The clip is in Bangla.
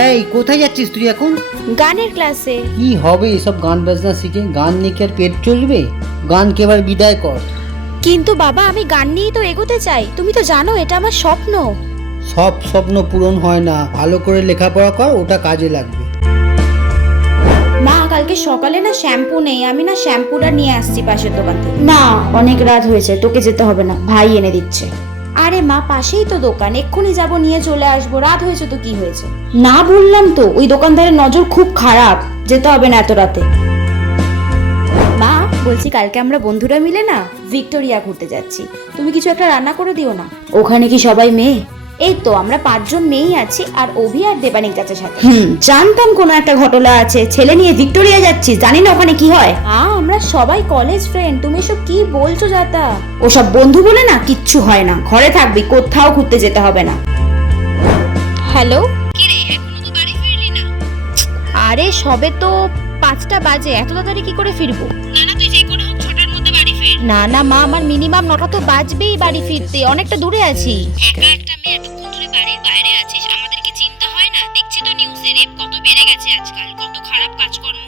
এই কোথায় যাচ্ছিস তুই এখন? গানের ক্লাসে। কি হবে এসব গান বাজনা শিখে? গান নিয়ে কি আর পেট চলবে? গানকে এবার বিদায় কর। কিন্তু বাবা আমি গান নিয়েই তো এগোতে চাই, তুমি তো জানো এটা আমার স্বপ্ন। সব স্বপ্ন পূরণ হয় না, ভালো করে লেখাপড়া কর, ওটা কাজে লাগবে। মা কালকে সকালে না শ্যাম্পু নেই, আমি না শ্যাম্পুটা নিয়ে আসছি পাশের দোকান থেকে। না অনেক রাত হয়েছে, তোকে যেতে হবে না, ভাই এনে দিচ্ছে। আরে মা পাশেই তো দোকান, এক্ষুনি যাব নিয়ে চলে আসবো। রাত হয়েছে তো কি হয়েছে? না বললাম তো, ওই দোকানদারের নজর খুব খারাপ, যেতে হবে না এত রাতে। মা বলছি কালকে আমরা বন্ধুরা মিলে না ভিক্টোরিয়া ঘুরতে যাচ্ছি, তুমি কিছু একটা রান্না করে দিও না। ওখানে কি সবাই মেয়ে? এই তো আমরা 5 জন মেয়েই আছি, আর অভি আর দেবানিক যাচ্ছে সাথে। জানতাম কোনো একটা ঘটনা আছে, ছেলে নিয়ে ভিক্টোরিয়া যাচ্ছি, জানি না ওখানে কি হয়। আমরা সবাই কলেজ ফ্রেন্ড, তুমি সব কি বলছো যাতা? ওসব বন্ধু বলে না কিচ্ছু হয় না, ঘরে থাকবি, কোথাও ঘুরতে যেতে হবে না। হ্যালো, কি রে এখনো তো বাড়ি ফিরলি না? আরে সবে তো 5টা বাজে, এত তাড়াতাড়ি কি করে ফিরবো? না না, তুই যে করে হোক 6টার মধ্যে বাড়ি ফির। না না মা, আমার মিনিমাম 9টা তো বাজবেই বাড়ি ফিরতে, অনেকটা দূরে আছি। একা একটা মেয়ে এতক্ষণ ধরে বাড়ির বাইরে আছিস, আমাদের কি চিন্তা হয় না? দেখছি তো নিউজে রেপ কত বেড়ে গেছে আজকাল, কত খারাপ কাজকর্ম